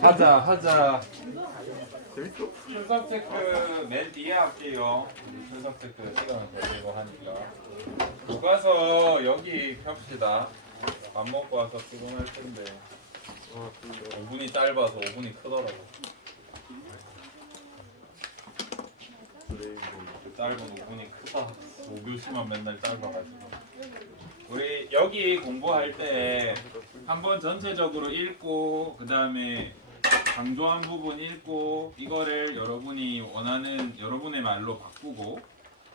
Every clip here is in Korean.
하자. 재밌어? 출석 체크 맨 뒤에 할게요. 출석 체크 시간을 되고 하니까. 교과서 여기 펴시다. 밥 먹고 와서 피곤할 텐데. 5분이 짧아서 5분이 크더라고. 그 짧은 5분이 크다. 5교시만 맨날 짧아가지고. 우리 여기 공부할 때 한번 전체적으로 읽고 그 다음에 강조한 부분 읽고 이거를 여러분이 원하는 여러분의 말로 바꾸고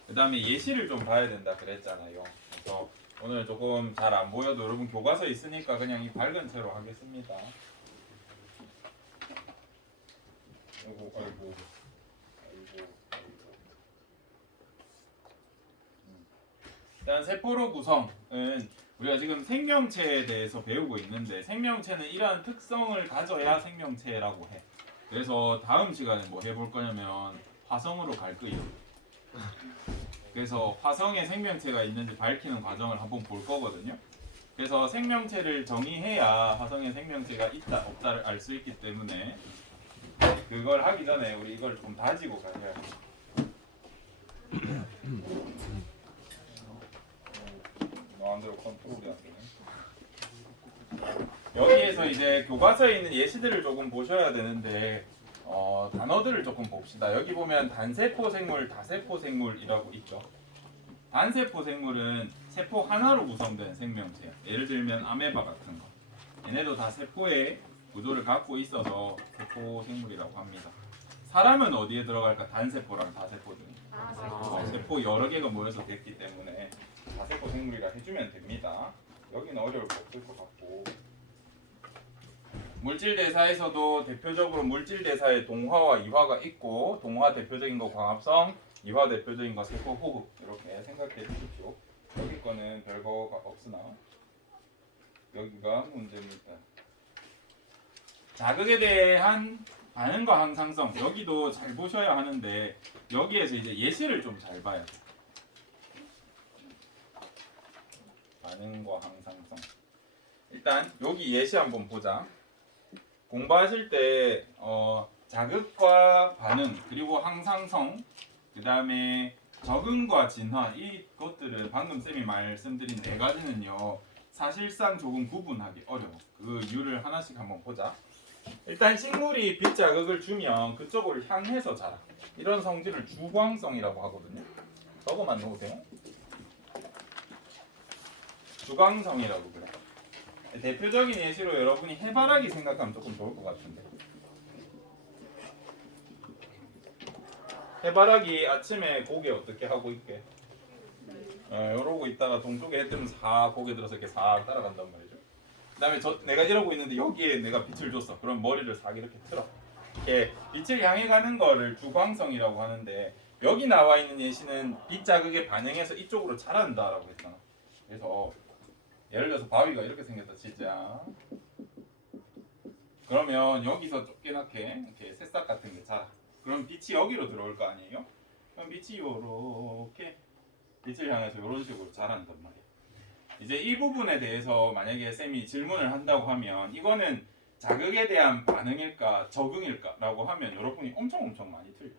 그 다음에 예시를 좀 봐야 된다 그랬잖아요. 그래서 오늘 조금 잘 안 보여도 여러분 교과서 있으니까 그냥 이 밝은 채로 하겠습니다. 아이고. 일단 세포로 구성은 우리가 지금 생명체에 대해서 배우고 있는데 생명체는 이러한 특성을 가져야 생명체라고 해. 그래서 다음 시간에 뭐 해볼 거냐면 화성으로 갈 거예요. 그래서 화성에 생명체가 있는지 밝히는 과정을 한번 볼 거거든요. 그래서 생명체를 정의해야 화성에 생명체가 있다 없다를 알 수 있기 때문에 그걸 하기 전에 우리 이걸 좀 다지고 가야 돼. 마음대로 컨트롤이 안 되네. 여기에서 이제 교과서에 있는 예시들을 조금 보셔야 되는데 단어들을 조금 봅시다. 여기 보면 단세포 생물, 다세포 생물이라고 있죠. 단세포 생물은 세포 하나로 구성된 생명체야. 예를 들면 아메바 같은 거. 얘네도 다 세포의 구조를 갖고 있어서 세포 생물이라고 합니다. 사람은 어디에 들어갈까? 단세포랑 다세포 중에. 세포 여러 개가 모여서 됐기 때문에 다세포 생물이라 해주면 됩니다. 여기는 어려울 거 없을 것 같고. 물질 대사에서도 대표적으로 물질 대사에 동화와 이화가 있고 동화 대표적인 거 광합성, 이화 대표적인 거 세포 호흡 이렇게 생각해 주십시오. 여기 거는 별거가 없으나 여기가 문제입니다. 자극에 대한 반응과 항상성 여기도 잘 보셔야 하는데 여기에서 이제 예시를 좀 잘 봐야 돼요. 반응과 항상성. 일단 여기 예시 한번 보자. 공부하실 때 자극과 반응 그리고 항상성 그 다음에 적응과 진화 이것들은 방금 쌤이 말씀드린 네 가지는요 사실상 조금 구분하기 어려워. 그 이유를 하나씩 한번 보자. 일단 식물이 빛 자극을 주면 그쪽을 향해서 자라. 이런 성질을 주광성이라고 하거든요. 저거만 놓으세요. 주광성이라고 그래. 대표적인 예시로 여러분이 해바라기 생각하면 조금 좋을 것 같은데. 해바라기 아침에 고개 어떻게 하고 있게? 이러고 있다가 동쪽에 해 뜨면 싹 고개 들어서 이렇게 싹 따라간단 말이죠. 그 다음에 내가 이러고 있는데 여기에 내가 빛을 줬어. 그럼 머리를 싹 이렇게 틀어. 이렇게 빛을 향해 가는 거를 주광성이라고 하는데 여기 나와 있는 예시는 빛 자극에 반응해서 이쪽으로 자란다라고 했잖아. 그래서 예를 들어서 바위가 이렇게 생겼다 치자. 그러면 여기서 쫓겨나게 이렇게 새싹 같은 게 자라. 그럼 빛이 여기로 들어올 거 아니에요? 그럼 빛이 요렇게 빛을 향해서 이런 식으로 자란단 말이야. 이제 이 부분에 대해서 만약에 쌤이 질문을 한다고 하면 이거는 자극에 대한 반응일까 적응일까 라고 하면 여러분이 엄청 많이 틀려.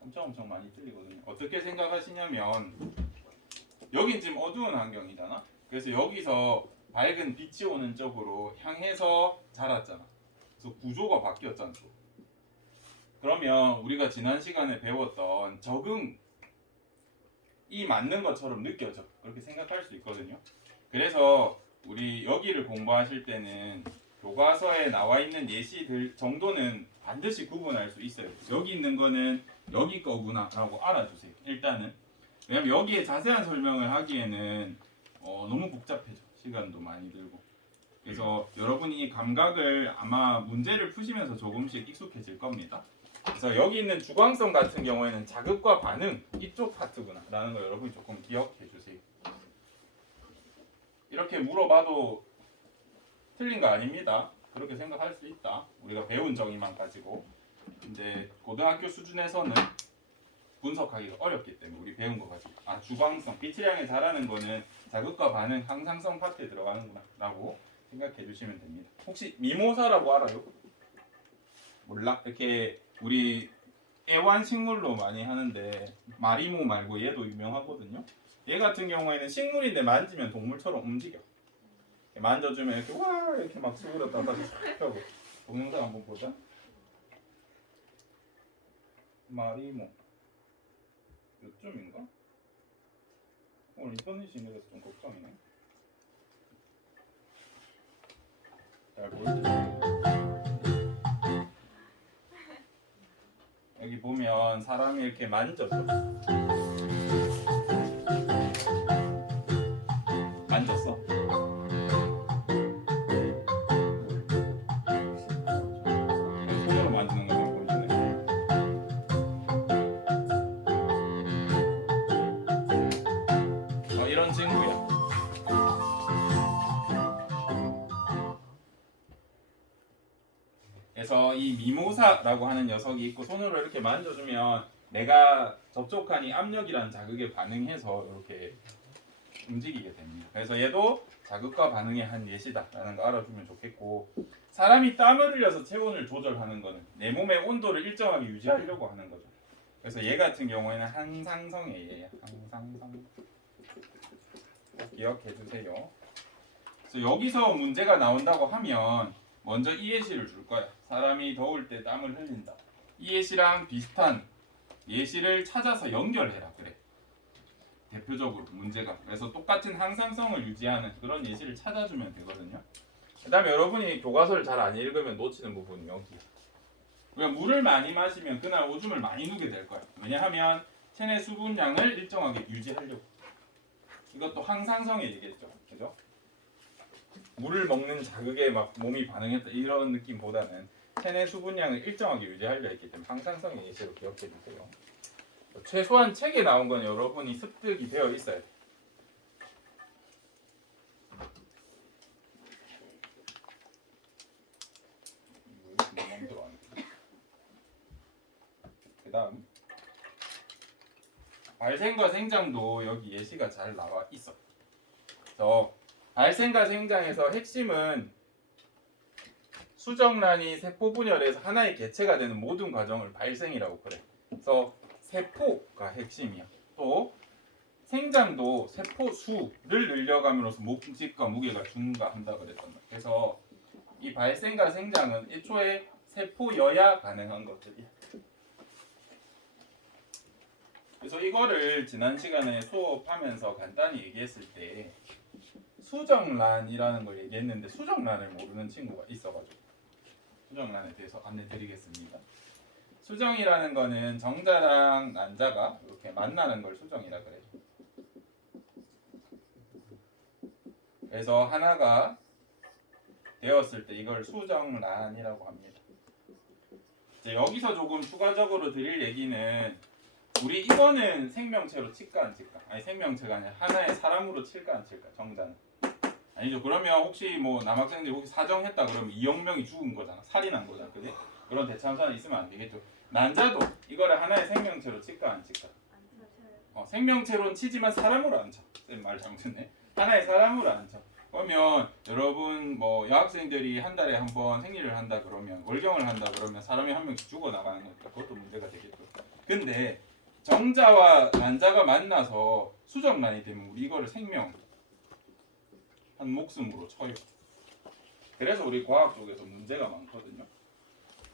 엄청 많이 틀리거든요. 어떻게 생각하시냐면 여긴 지금 어두운 환경이잖아. 그래서 여기서 밝은 빛이 오는 쪽으로 향해서 자랐잖아. 그래서 구조가 바뀌었잖아. 또. 그러면 우리가 지난 시간에 배웠던 적응이 맞는 것처럼 느껴져. 그렇게 생각할 수 있거든요. 그래서 우리 여기를 공부하실 때는 교과서에 나와 있는 예시들 정도는 반드시 구분할 수 있어요. 여기 있는 거는 여기 거구나 라고 알아주세요. 일단은. 왜냐면 여기에 자세한 설명을 하기에는 너무 복잡해져. 시간도 많이 들고. 그래서 여러분이 감각을 아마 문제를 푸시면서 조금씩 익숙해질 겁니다. 그래서 여기 있는 주광성 같은 경우에는 자극과 반응 이쪽 파트구나 라는 걸 여러분이 조금 기억해 주세요. 이렇게 물어봐도 틀린 거 아닙니다. 그렇게 생각할 수 있다. 우리가 배운 정의만 가지고. 근데 고등학교 수준에서는 분석하기가 어렵기 때문에 우리 배운 거 가지고 주광성, 빛을 향해 자라는 거는 자극과 반응, 항상성 파트에 들어가는구나 라고 생각해 주시면 됩니다. 혹시 미모사라고 알아요? 몰라? 이렇게 우리 애완식물로 많이 하는데 마리모 말고 얘도 유명하거든요. 얘 같은 경우에는 식물인데 만지면 동물처럼 움직여. 이렇게 만져주면 이렇게 와 이렇게 막 수그렸다가 하고. 동영상 한번 보자. 마리모 요쯤인가? 오늘 인터넷이 느려서 좀 걱정이네. 잘 보이지? 여기 보면 사람이 이렇게 만져서 만졌어? 손으로 만지는 거면 보이시네. 이런 친구야. 그래서 이 미모사라고 하는 녀석이 있고 손으로 이렇게 만져주면 내가 접촉한 이 압력이라는 자극에 반응해서 이렇게 움직이게 됩니다. 그래서 얘도 자극과 반응의 한 예시다라는 거 알아두면 좋겠고, 사람이 땀을 흘려서 체온을 조절하는 거는 내 몸의 온도를 일정하게 유지하려고 하는 거죠. 그래서 얘 같은 경우에는 항상성의 예예요. 항상성. 기억해 두세요. 그래서 여기서 문제가 나온다고 하면 먼저 이 예시를 줄 거야. 사람이 더울 때 땀을 흘린다. 이 예시랑 비슷한 예시를 찾아서 연결해라 그래. 대표적으로 문제가. 그래서 똑같은 항상성을 유지하는 그런 예시를 찾아주면 되거든요. 그 다음에 여러분이 교과서를 잘 안 읽으면 놓치는 부분이 여기야. 그냥 물을 많이 마시면 그날 오줌을 많이 누게 될 거야. 왜냐하면 체내 수분량을 일정하게 유지하려고. 이것도 항상성의 얘기겠죠. 그죠? 물을 먹는 자극에 막 몸이 반응했다 이런 느낌보다는 체내 수분량을 일정하게 유지하려 했기 때문에 항상성의 예시로 기억해 주세요. 최소한 책에 나온 건 여러분이 습득이 되어 있어야 돼. 그 다음 발생과 생장도 여기 예시가 잘 나와 있어. 그래서 발생과 생장에서 핵심은 수정란이 세포 분열에서 하나의 개체가 되는 모든 과정을 발생이라고 그래. 그래서 세포가 핵심이야. 또 생장도 세포 수를 늘려감으로써 몸집과 무게가 증가한다 그랬단 말이야. 그래서 이 발생과 생장은 애초에 세포여야 가능한 것들이야. 그래서 이거를 지난 시간에 수업하면서 간단히 얘기했을 때 수정란이라는 걸 얘기했는데 수정란을 모르는 친구가 있어가지고 수정란에 대해서 안내드리겠습니다. 수정이라는 거는 정자랑 난자가 이렇게 만나는 걸 수정이라 그래요. 그래서 하나가 되었을 때 이걸 수정란이라고 합니다. 이제 여기서 조금 추가적으로 드릴 얘기는 우리 이거는 생명체로 칠까 안 칠까? 아니 생명체가 아니라 하나의 사람으로 칠까 안 칠까? 정자는 아니죠. 그러면 혹시 뭐 남학생들이 혹시 사정했다 그러면 2억 명이 죽은 거잖아. 살인한 거잖아. 그지? 그런 대참사는 있으면 안 되겠죠. 난자도 이거를 하나의 생명체로 칠까 안 칠까? 생명체로는 치지만 사람으로 안 쳐. 쌤 말 잘못했네. 하나의 사람으로 안 쳐. 그러면 여러분 뭐 여학생들이 한 달에 한 번 생리를 한다 그러면 월경을 한다 그러면 사람이 한 명씩 죽어 나가는 거니까 그것도 문제가 되겠죠. 근데 정자와 난자가 만나서 수정란이 되면 우리 이거를 생명 한 목숨으로 쳐요. 그래서 우리 과학 쪽에서 문제가 많거든요.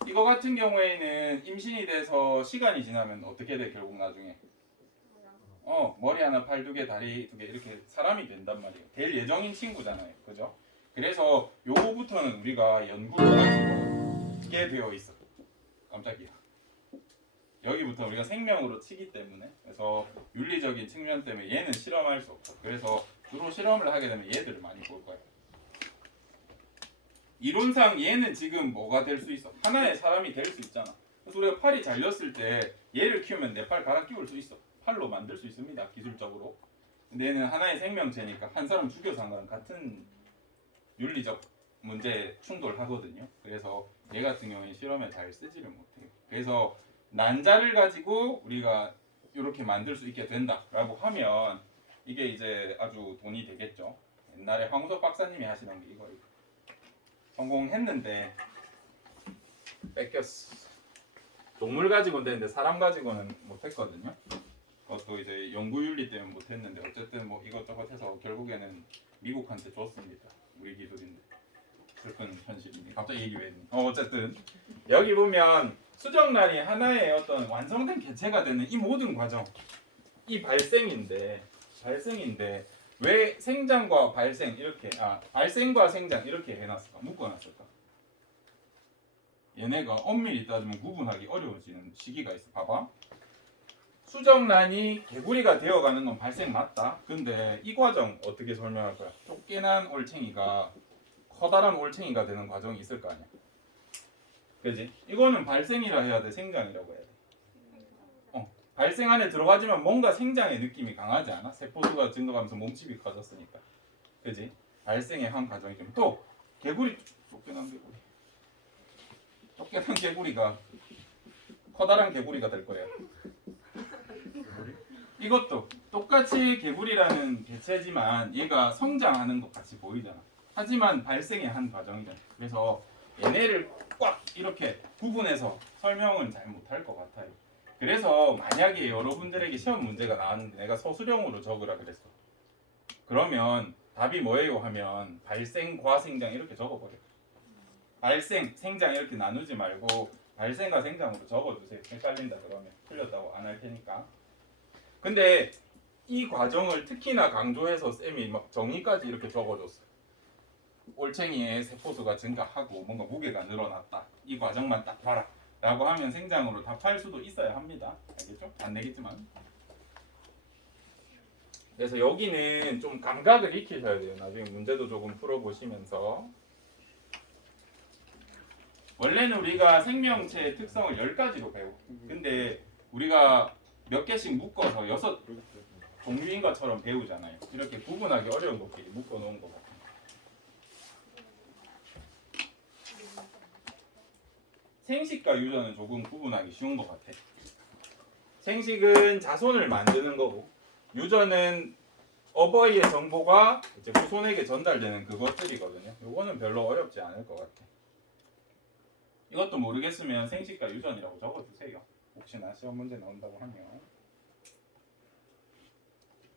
이거 같은 경우에는 임신이 돼서 시간이 지나면 어떻게 돼? 결국 나중에 머리 하나, 팔 두 개, 다리 두 개 이렇게 사람이 된단 말이에요. 될 예정인 친구잖아요. 그죠? 그래서 요거부터는 우리가 연구를 할 수가 없게 되어 있어. 깜짝이야. 여기부터 우리가 생명으로 치기 때문에 그래서 윤리적인 측면 때문에 얘는 실험할 수 없어. 그래서 주로 실험을 하게 되면 얘들을 많이 볼 거야. 이론상 얘는 지금 뭐가 될 수 있어? 하나의 사람이 될 수 있잖아. 그래서 우리가 팔이 잘렸을 때 얘를 키우면 내 팔 갈아 끼울 수 있어. 팔로 만들 수 있습니다. 기술적으로. 근데 얘는 하나의 생명체니까 한 사람 죽여서 한 거랑 같은 윤리적 문제에 충돌하거든요. 그래서 얘 같은 경우에 실험에 잘 쓰지를 못해요. 그래서 난자를 가지고 우리가 이렇게 만들 수 있게 된다라고 하면 이게 이제 아주 돈이 되겠죠. 옛날에 황우석 박사님이 하시는 게 이거예요. 성공했는데 뺏겼어. 동물 가지고는 되는데 사람 가지고는 못했거든요. 그것도 이제 연구윤리 때문에 못했는데 어쨌든 뭐 이것저것 해서 결국에는 미국한테 줬습니다. 우리 기술인데 슬픈 현실이니 갑자기 얘기 왜 했니? 어쨌든 여기 보면 수정란이 하나의 어떤 완성된 개체가 되는 이 모든 과정, 이 발생인데 왜 생장과 발생 이렇게 발생과 생장 이렇게 해놨을까? 묶어놨을까? 얘네가 엄밀히 따지면 구분하기 어려워지는 시기가 있어. 봐봐. 수정란이 개구리가 되어가는 건 발생 맞다. 근데 이 과정 어떻게 설명할 거야? 쫓겨난 올챙이가 커다란 올챙이가 되는 과정이 있을 거 아니야. 그지? 이거는 발생이라 해야 돼, 생장이라고 해야 돼. 발생 안에 들어가지만 뭔가 생장의 느낌이 강하지 않아? 세포수가 증가하면서 몸집이 커졌으니까. 그지? 발생의 한 과정이 좀. 또 개구리, 쫓겨난 개구리가 커다란 개구리가 될 거예요. 이것도 똑같이 개구리라는 개체지만 얘가 성장하는 것 같이 보이잖아. 하지만 발생의 한 과정이잖아. 그래서 얘네를 꽉 이렇게 구분해서 설명은 잘 못할 것 같아요. 그래서 만약에 여러분들에게 시험 문제가 나왔는데 내가 서술형으로 적으라 그랬어. 그러면 답이 뭐예요 하면 발생과 생장 이렇게 적어버려. 발생, 생장 이렇게 나누지 말고 발생과 생장으로 적어주세요. 헷갈린다 그러면 틀렸다고 안 할 테니까. 근데 이 과정을 특히나 강조해서 쌤이 막 정의까지 이렇게 적어줬어. 올챙이의 세포수가 증가하고 뭔가 무게가 늘어났다. 이 과정만 딱 봐라. 라고 하면 생장으로 답할 수도 있어야 합니다. 알겠죠? 안 되겠지만. 그래서 여기는 좀 감각을 익히셔야 돼요. 나중에 문제도 조금 풀어보시면서. 원래는 우리가 생명체의 특성을 10가지로 배워. 근데 우리가 몇 개씩 묶어서 6 종류인 것처럼 배우잖아요. 이렇게 구분하기 어려운 것끼리 묶어 놓은 것 같아요. 생식과 유전은 조금 구분하기 쉬운 것 같아. 생식은 자손을 만드는 거고, 유전은 어버이의 정보가 이제 후손에게 전달되는 그것들이거든요. 이거는 별로 어렵지 않을 것 같아. 이것도 모르겠으면 생식과 유전이라고 적어주세요. 혹시나 시험 문제 나온다고 하면.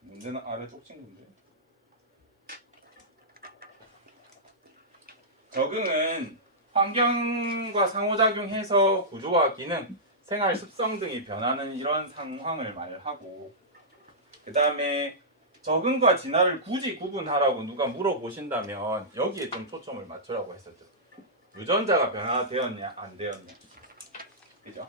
문제는 아래쪽 친구인데. 적응은 환경과 상호작용해서 구조와 기능, 생활 습성 등이 변하는 이런 상황을 말하고, 그 다음에 적응과 진화를 굳이 구분하라고 누가 물어보신다면 여기에 좀 초점을 맞추라고 했었죠. 유전자가 변화되었냐 안 되었냐, 그죠?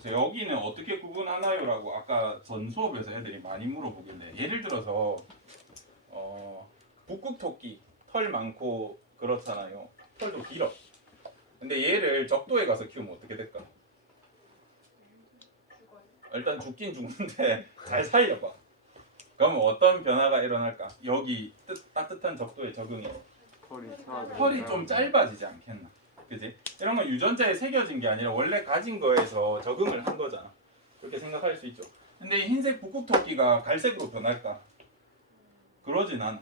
그래서 여기는 어떻게 구분하나요? 라고 아까 전 수업에서 애들이 많이 물어보길래, 예를 들어서 북극토끼 털 많고 그렇잖아요. 털도 길어. 근데 얘를 적도에 가서 키우면 어떻게 될까? 일단 죽긴 죽는데 잘 살려봐. 그러면 어떤 변화가 일어날까? 여기 따뜻한 적도에 적응해서 털이 좀 짧아지지 않겠나? 그지? 이런 건 유전자에 새겨진 게 아니라 원래 가진 거에서 적응을 한 거잖아. 그렇게 생각할 수 있죠. 근데 이 흰색 북극토끼가 갈색으로 변할까? 그러진 않아.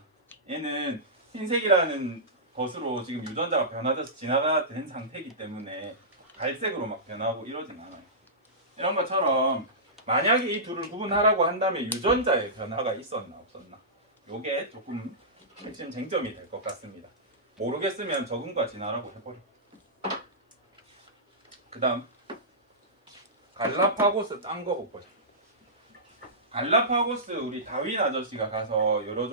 얘는 흰색이라는 것으로 지금 유전자가 변화돼서 진화가 된 상태이기 때문에 갈색으로 막 변하고 이러진 않아요. 이런 것처럼 만약에 이 둘을 구분하라고 한다면 유전자의 변화가 있었나 없었나, 요게 조금 핵심 쟁점이 될 것 같습니다. 모르겠으면 적응과 진화라고 해버려. 그 다음 갈라파고스 딴 거 보자. 갈라파고스 우리 다윈 아저씨가 가서 여러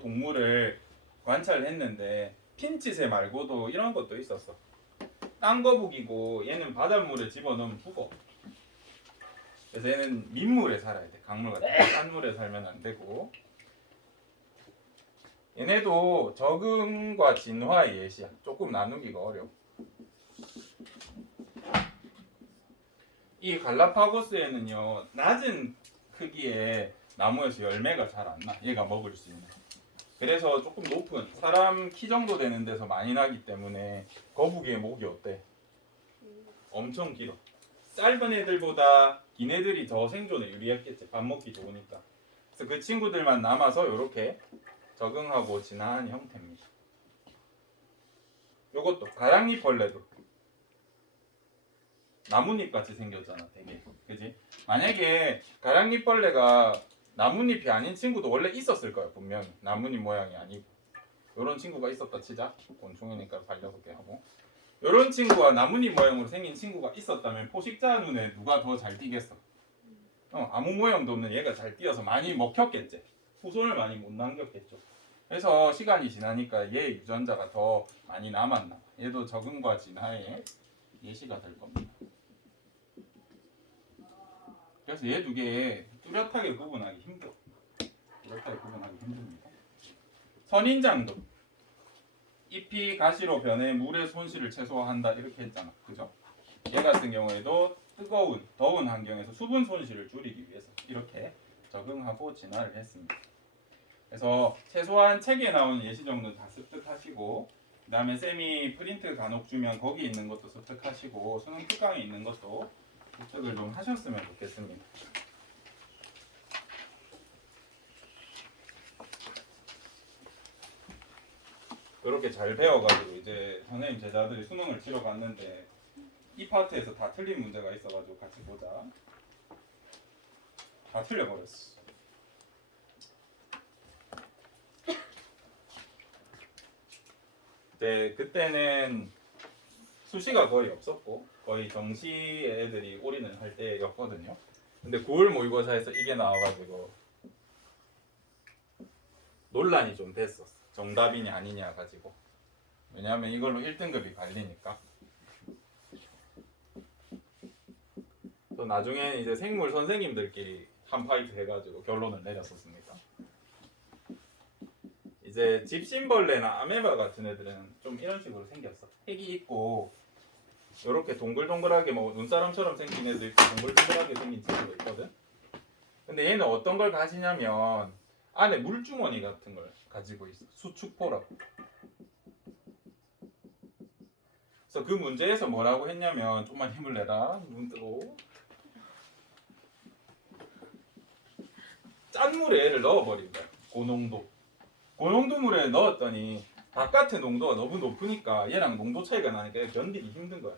동물을 관찰을 했는데 핀치새 말고도 이런 것도 있었어. 땅거북이고 얘는 바닷물에 집어넣으면 죽어. 그래서 얘는 민물에 살아야 돼. 강물 같은 싼 물에 살면 안 되고. 얘네도 적응과 진화의 예시야. 조금 나누기가 어려워. 이 갈라파고스에는요, 낮은 크기의 나무에서 열매가 잘 안 나. 얘가 먹을 수 있는. 그래서 조금 높은 사람 키 정도 되는 데서 많이 나기 때문에 거북이의 목이 어때? 엄청 길어. 짧은 애들보다 긴 애들이 더 생존에 유리했겠지. 밥 먹기 좋으니까. 그래서 그 친구들만 남아서 이렇게 적응하고 진화한 형태입니다. 요것도 가랑잎벌레도 나뭇잎 같이 생겼잖아, 되게. 그지? 만약에 가랑잎벌레가 나뭇잎이 아닌 친구도 원래 있었을 거야, 분명히. 나뭇잎 모양이 아니고. 요런 친구가 있었다 치자. 곤충이니까 발려볼게 하고. 요런 친구와 나뭇잎 모양으로 생긴 친구가 있었다면 포식자 눈에 누가 더 잘 띄겠어? 아무 모양도 없는 얘가 잘 띄어서 많이 먹혔겠지. 후손을 많이 못 남겼겠죠. 그래서 시간이 지나니까 얘 유전자가 더 많이 남았나. 얘도 적응과 진화의 예시가 될 겁니다. 그래서 얘 두 개 뚜렷하게 구분하기 힘들어. 뚜렷하게 구분하기 힘듭니다. 선인장도 잎이 가시로 변해 물의 손실을 최소화한다 이렇게 했잖아. 그죠? 얘 같은 경우에도 뜨거운, 더운 환경에서 수분 손실을 줄이기 위해서 이렇게 적응하고 진화를 했습니다. 그래서 최소한 책에 나온 예시 정도는 다 습득하시고 그 다음에 쌤이 프린트 간혹 주면 거기 있는 것도 습득하시고 수능 특강에 있는 것도 습득을 좀 하셨으면 좋겠습니다. 이렇게 잘 배워가지고 이제 선생님 제자들이 수능을 치러 갔는데 이 파트에서 다 틀린 문제가 있어가지고 같이 보자. 다 틀려버렸어. 그때는 수시가 거의 없었고 거의 정시 애들이 올인을 할 때였거든요. 근데 9월 모의고사에서 이게 나와가지고 논란이 좀 됐었어. 정답이냐 아니냐 가지고. 왜냐하면 이걸로 1등급이 갈리니까. 또 나중에 이제 생물 선생님들끼리 한 파이트 해가지고 결론을 내렸었습니다. 이제 집신벌레나 아메바 같은 애들은 좀 이런 식으로 생겼어. 핵이 있고 이렇게 동글동글하게 뭐 눈사람처럼 생긴 애도 있고 동글동글하게 생긴 친구도 있거든. 근데 얘는 어떤 걸 가지냐면 안에 물주머니 같은 걸 가지고 있어. 수축포라고. 그래서 그 문제에서 뭐라고 했냐면 좀만 힘을 내라. 눈 뜨고 짠 물에 애를 넣어버린 거야. 고농도. 고농도 물에 넣었더니 바깥의 농도가 너무 높으니까 얘랑 농도 차이가 나니까 견디기 힘든 거야.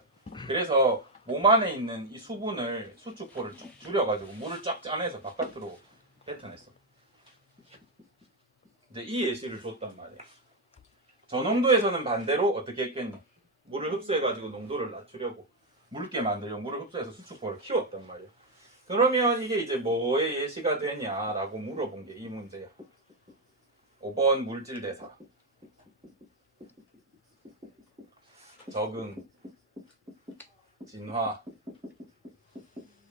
그래서 몸 안에 있는 이 수분을 수축포를 쭉 줄여가지고 물을 쫙 짜내서 바깥으로 뱉어냈어. 이제 이 예시를 줬단 말이야. 저농도에서는 반대로 어떻게 했겠니? 물을 흡수해가지고 농도를 낮추려고 묽게 만들려고 물을 흡수해서 수축포를 키웠단 말이야. 그러면 이게 이제 뭐의 예시가 되냐라고 물어본 게 이 문제야. 5번 물질 대사. 적응, 진화,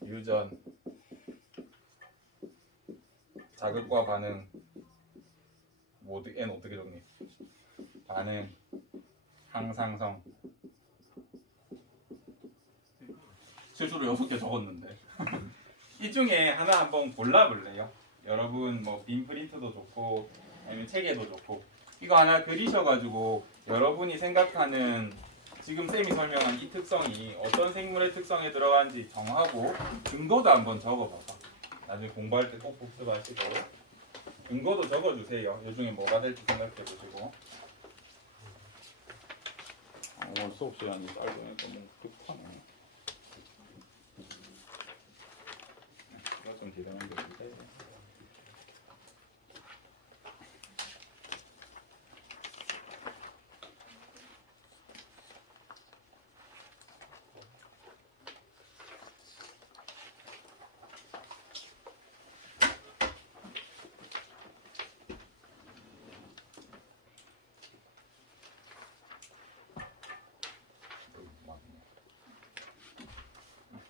유전, 자극과 반응. 모두 N 어떻게 적니? 반응, 항상성. 실수로 6개 적었는데. 이 중에 하나 한번 골라볼래요? 여러분 뭐 빈 프린트도 좋고 아니면 책에도 좋고 이거 하나 그리셔가지고 여러분이 생각하는 지금 쌤이 설명한 이 특성이 어떤 생물의 특성에 들어간지 정하고 근거도 한번 적어봐봐. 나중에 공부할 때 꼭 복습하시고 근거도 적어주세요. 이 중에 뭐가 될지 생각해보시고. 오늘 수업 시간이 짧으니까 너무 급하네. 이거 좀 기다려 주세요.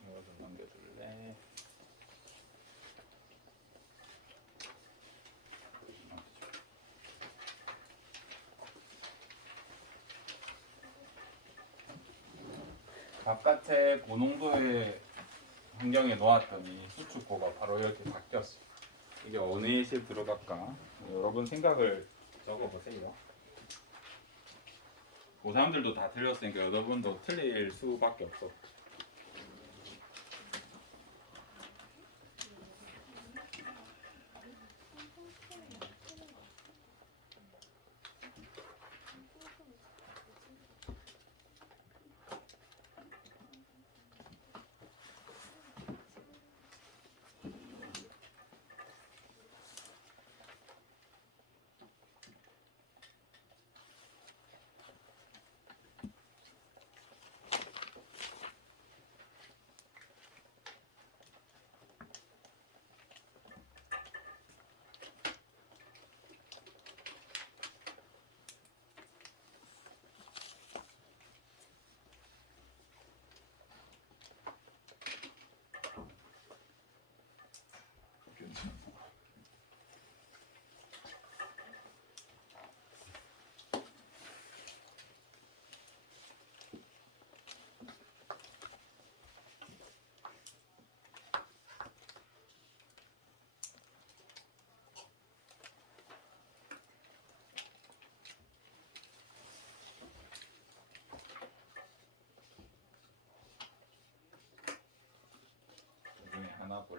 이거 좀 넘겨줄래? 바깥에 고농도의 환경에 놓았더니 수축고가 바로 이렇게 바뀌었어. 이게 어느 예시에 들어갈까? 여러분 생각을 적어보세요. 고3들도 다 틀렸으니까 여러분도 틀릴 수밖에 없어.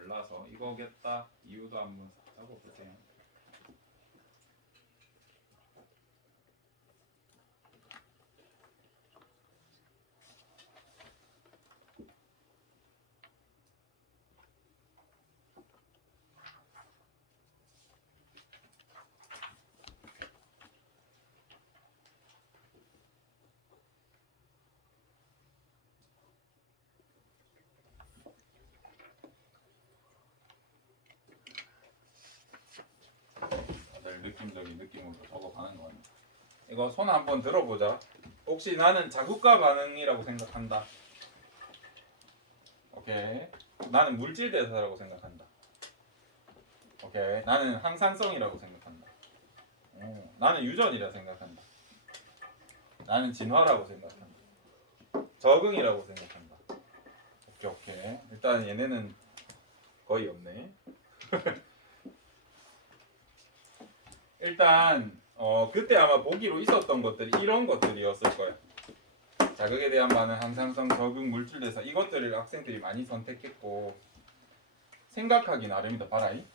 몰라서 이거겠다. 이유도 한번 적어보세요. 다들 느낌적인 느낌으로 적어가는 거네. 이거 손 한번 들어보자. 혹시 나는 자국과 반응이라고 생각한다. 오케이. 나는 물질 대사라고 생각한다. 오케이. 나는 항상성이라고 생각한다. 나는 유전이라 생각한다. 나는 진화라고 생각한다. 적응이라고 생각한다. 오케이 오케이. 일단 얘네는 거의 없네. 일단 그때 아마 보기로 있었던 것들이 이런 것들이었을 거야. 자극에 대한 반응, 항상성, 적응, 물질 대사 이것들을 학생들이 많이 선택했고 생각하기 나름이다. 봐라이.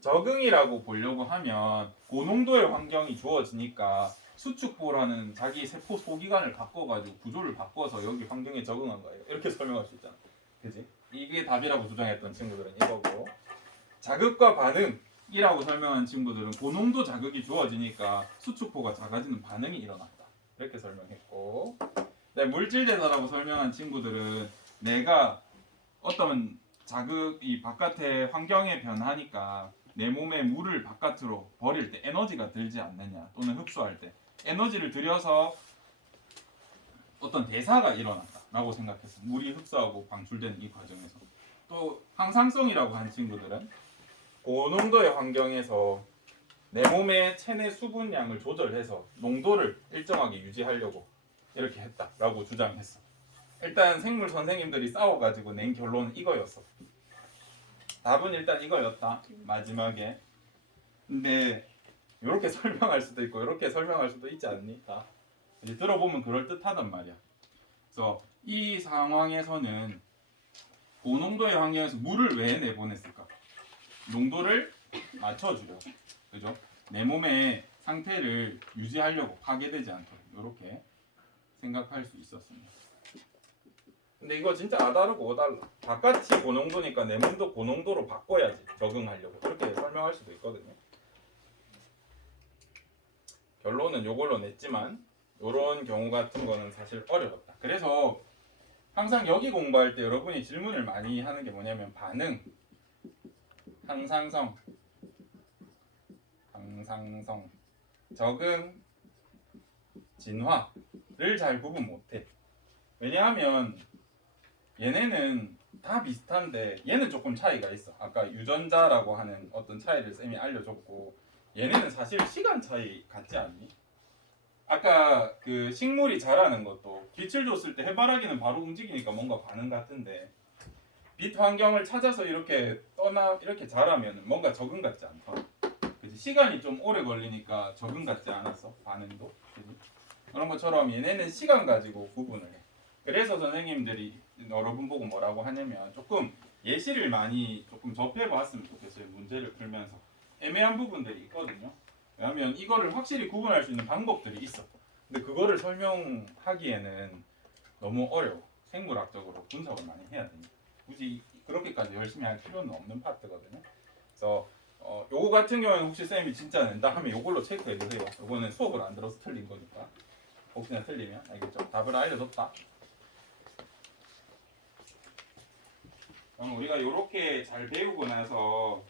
적응이라고 보려고 하면 고농도의 환경이 주어지니까 수축보라는 자기 세포 소기관을 바꿔가지고 구조를 바꿔서 여기 환경에 적응한 거예요. 이렇게 설명할 수 있잖아. 그지? 이게 답이라고 주장했던 친구들은 이거고, 자극과 반응이라고 설명한 친구들은 고농도 자극이 주어지니까 수축보가 작아지는 반응이 일어났다. 이렇게 설명했고, 물질 대사라고 설명한 친구들은 내가 어떤 자극이 바깥의 환경에 변하니까 내 몸에 물을 바깥으로 버릴 때 에너지가 들지 않느냐, 또는 흡수할 때 에너지를 들여서 어떤 대사가 일어난다라고 생각했어. 물이 흡수하고 방출되는 이 과정에서. 또 항상성이라고 한 친구들은 고농도의 환경에서 내 몸의 체내 수분량을 조절해서 농도를 일정하게 유지하려고 이렇게 했다라고 주장했어. 일단 생물 선생님들이 싸워가지고 낸 결론은 이거였어. 답은 일단 이거였다. 마지막에. 근데 이렇게 설명할 수도 있고 이렇게 설명할 수도 있지 않니? 다 이제 들어보면 그럴 듯하단 말이야. 그래서 이 상황에서는 고농도의 환경에서 물을 왜 내보냈을까? 농도를 맞춰주려고. 그죠? 내 몸의 상태를 유지하려고, 파괴되지 않도록 이렇게 생각할 수 있었습니다. 근데 이거 진짜 아다르고 오달라. 바깥이 고농도니까 내 몸도 고농도로 바꿔야지 적응하려고. 그렇게 설명할 수도 있거든요. 결론은 요걸로 냈지만 요런 경우 같은 거는 사실 어려웠다. 그래서 항상 여기 공부할 때 여러분이 질문을 많이 하는 게 뭐냐면 반응, 항상성, 적응, 진화를 잘 구분 못해. 왜냐하면 얘네는 다 비슷한데 얘는 조금 차이가 있어. 아까 유전자라고 하는 어떤 차이를 쌤이 알려줬고, 얘네는 사실 시간 차이 같지 않니? 아까 그 식물이 자라는 것도 빛을 줬을 때 해바라기는 바로 움직이니까 뭔가 반응 같은데, 빛 환경을 찾아서 이렇게 이렇게 자라면 뭔가 적응 같지 않다. 그치? 시간이 좀 오래 걸리니까 적응 같지 않았어. 반응도. 그치? 그런 것처럼 얘네는 시간 가지고 구분을 해. 그래서 선생님들이 여러분 보고 뭐라고 하냐면 조금 예시를 많이 조금 접해봤으면 좋겠어요. 문제를 풀면서 애매한 부분들이 있거든요. 왜냐하면 이거를 확실히 구분할 수 있는 방법들이 있어. 근데 그거를 설명하기에는 너무 어려워. 생물학적으로 분석을 많이 해야 됩니다. 굳이 그렇게까지 열심히 할 필요는 없는 파트거든요. 그래서 요거 같은 경우는 혹시 쌤이 진짜 낸다 하면 요걸로 체크해 주세요. 요거는 수업을 안 들어서 틀린 거니까. 혹시나 틀리면 알겠죠? 답을 알려줬다. 그럼 우리가 이렇게 잘 배우고 나서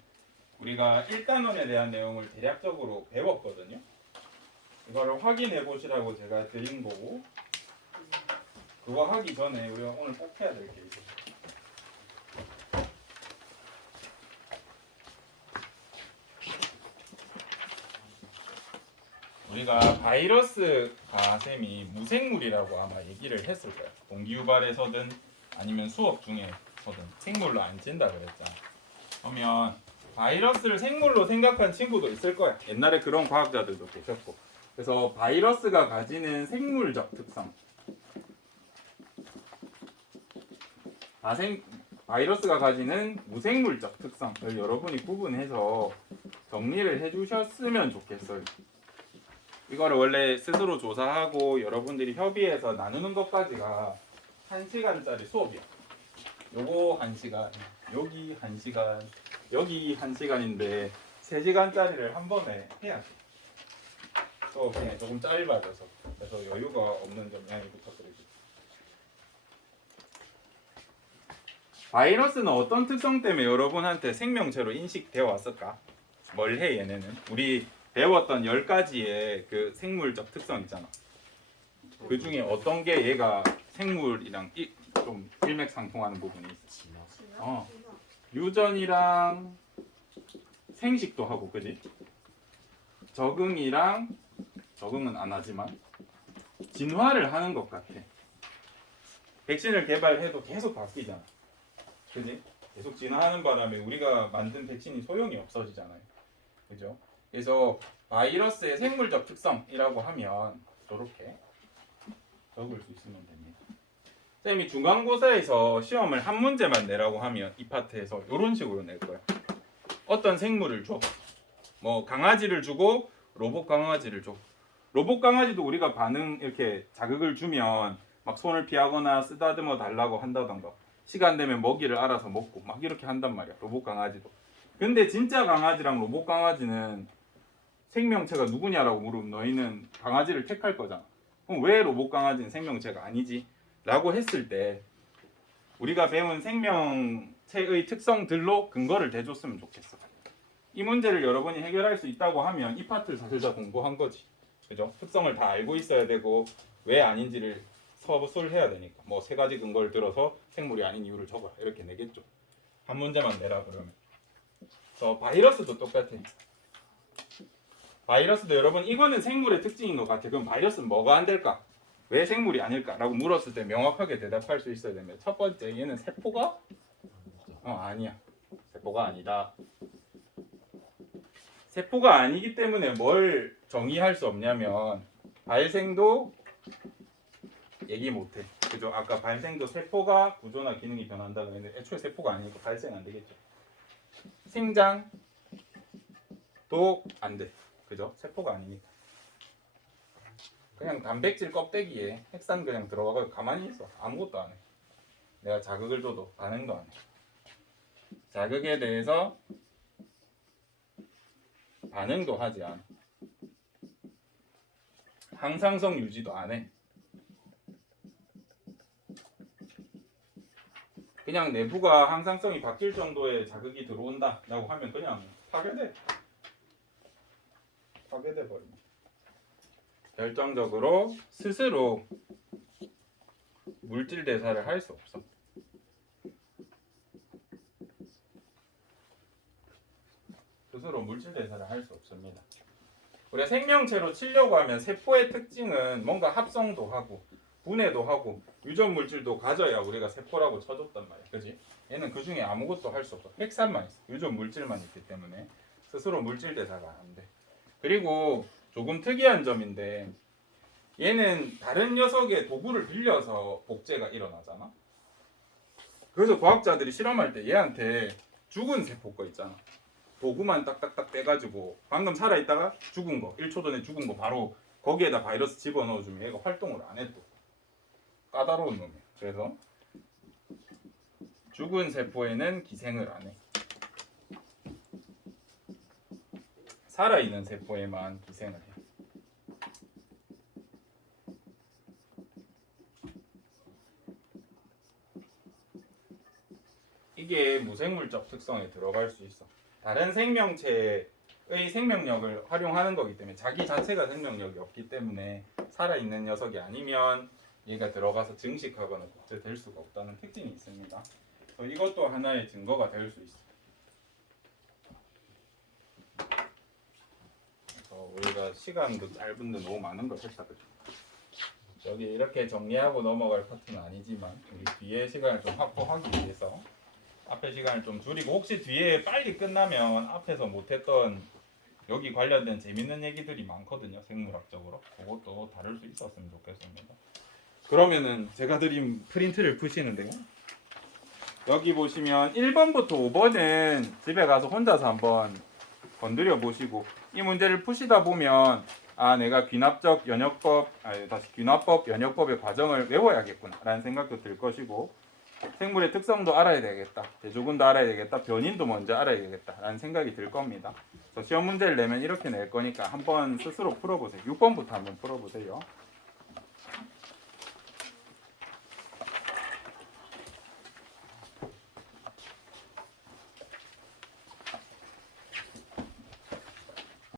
우리가 1단원에 대한 내용을 대략적으로 배웠거든요. 이거를 확인해 보시라고 제가 드린 거고, 그거 하기 전에 우리가 오늘 꼭 해야 될 게 있어요. 우리가 바이러스가 쌤이 무생물이라고 아마 얘기를 했을 거야. 동기 유발에서든 아니면 수업 중에서든 생물로 안 진다 그랬잖아. 그러면 바이러스를 생물로 생각한 친구도 있을 거야. 옛날에 그런 과학자들도 계셨고. 그래서 바이러스가 가지는 생물적 특성, 바이러스가 가지는 무생물적 특성을 여러분이 구분해서 정리를 해주셨으면 좋겠어요. 이거를 원래 스스로 조사하고 여러분들이 협의해서 나누는 것까지가 1시간짜리 수업이야. 요거 1시간, 여기 1시간, 여기 1시간인데 3시간짜리를 한 번에 해야 돼. 수업이 조금 짧아져서 그래서 여유가 없는 점 양해 부탁드립니다. 바이러스는 어떤 특성 때문에 여러분한테 생명체로 인식되어 왔을까? 뭘 해 얘네는? 우리 배웠던 10가지의 그 생물적 특성 있잖아. 그 중에 어떤 게 얘가 생물이랑 좀 일맥상통하는 부분이 있어. 유전이랑 생식도 하고, 그지? 적응이랑 적응은 안 하지만 진화를 하는 것 같아. 백신을 개발해도 계속 바뀌잖아. 그지? 계속 진화하는 바람에 우리가 만든 백신이 소용이 없어지잖아요. 그죠? 그래서 바이러스의 생물적 특성이라고 하면 저렇게 적을 수 있으면 됩니다. 쌤이 중간고사에서 시험을 한 문제만 내라고 하면 이 파트에서 이런 식으로 낼 거야. 어떤 생물을 줘. 뭐 강아지를 주고 로봇 강아지를 줘. 로봇 강아지도 우리가 반응 이렇게 자극을 주면 막 손을 피하거나 쓰다듬어 달라고 한다던가 시간 되면 먹이를 알아서 먹고 막 이렇게 한단 말이야. 로봇 강아지도. 근데 진짜 강아지랑 로봇 강아지는 생명체가 누구냐라고 물으면 너희는 강아지를 택할 거잖아. 그럼 왜 로봇 강아지는 생명체가 아니지? 라고 했을 때 우리가 배운 생명체의 특성들로 근거를 대줬으면 좋겠어. 이 문제를 여러분이 해결할 수 있다고 하면 이 파트를 사실 다 공부한 거지. 그죠? 특성을 다 알고 있어야 되고 왜 아닌지를 서술을 해야 되니까 뭐 3가지 근거를 들어서 생물이 아닌 이유를 적어라 이렇게 내겠죠. 한 문제만 내라 그러면. 그래서 바이러스도 똑같아. 바이러스도 여러분 이거는 생물의 특징인 것 같아. 그럼 바이러스는 뭐가 안 될까? 왜 생물이 아닐까라고 물었을 때 명확하게 대답할 수 있어야 되면 첫 번째 얘는 세포가 아니야. 세포가 아니다. 세포가 아니기 때문에 뭘 정의할 수 없냐면 발생도 얘기 못해. 그죠? 아까 발생도 세포가 구조나 기능이 변한다고 했는데 애초에 세포가 아니니까 발생 안 되겠죠. 생장도 안 돼. 그죠? 세포가 아니니까. 그냥 단백질 껍데기에 핵산 그냥 들어가고 가만히 있어. 아무것도 안 해. 내가 자극을 줘도 반응도 안 해. 자극에 대해서 반응도 하지 않아. 항상성 유지도 안 해. 그냥 내부가 항상성이 바뀔 정도의 자극이 들어온다라고 하면 그냥 파괴돼 버립니다. 결정적으로 스스로 물질 대사를 할 수 없어. 스스로 물질 대사를 할 수 없습니다. 우리가 생명체로 치려고 하면 세포의 특징은 뭔가 합성도 하고 분해도 하고 유전 물질도 가져야 우리가 세포라고 쳐줬단 말이야. 그지? 얘는 그 중에 아무것도 할 수 없어. 핵산만 있어. 유전 물질만 있기 때문에 스스로 물질 대사가 안 돼. 그리고 조금 특이한 점인데 얘는 다른 녀석의 도구를 빌려서 복제가 일어나잖아. 그래서 과학자들이 실험할 때 얘한테 죽은 세포 거 있잖아. 도구만 딱딱딱 떼가지고 방금 살아있다가 죽은 거 1초 전에 죽은 거 바로 거기에다 바이러스 집어넣어주면 얘가 활동을 안 해. 또 까다로운 놈이야. 그래서 죽은 세포에는 기생을 안 해. 살아있는 세포에만 기생을 해. 이게 무생물적 특성에 들어갈 수 있어. 다른 생명체의 생명력을 활용하는 거기 때문에 자기 자체가 생명력이 없기 때문에 살아있는 녀석이 아니면 얘가 들어가서 증식하거나 복제될 수가 없다는 특징이 있습니다. 그래서 이것도 하나의 증거가 될 수 있어. 그래서 우리가 시간도 짧은데 너무 많은 걸 했다. 그죠? 여기 이렇게 정리하고 넘어갈 파트는 아니지만 우리 뒤에 시간을 좀 확보하기 위해서 앞에 시간을 좀 줄이고 혹시 뒤에 빨리 끝나면 앞에서 못했던 여기 관련된 재밌는 얘기들이 많거든요. 생물학적으로 그것도 다룰 수 있었으면 좋겠습니다. 그러면은 제가 드린 프린트를 푸시는데요. 여기 보시면 1번부터 5번은 집에 가서 혼자서 한번 건드려 보시고 이 문제를 푸시다 보면 아 내가 귀납적 연역법 귀납법 연역법의 과정을 외워야겠구나 라는 생각도 들 것이고 생물의 특성도 알아야 되겠다 대조군도 알아야 되겠다 변인도 먼저 알아야 되겠다 라는 생각이 들 겁니다. 그래서 시험 문제를 내면 이렇게 낼 거니까 한번 스스로 풀어보세요. 6번부터 한번 풀어보세요.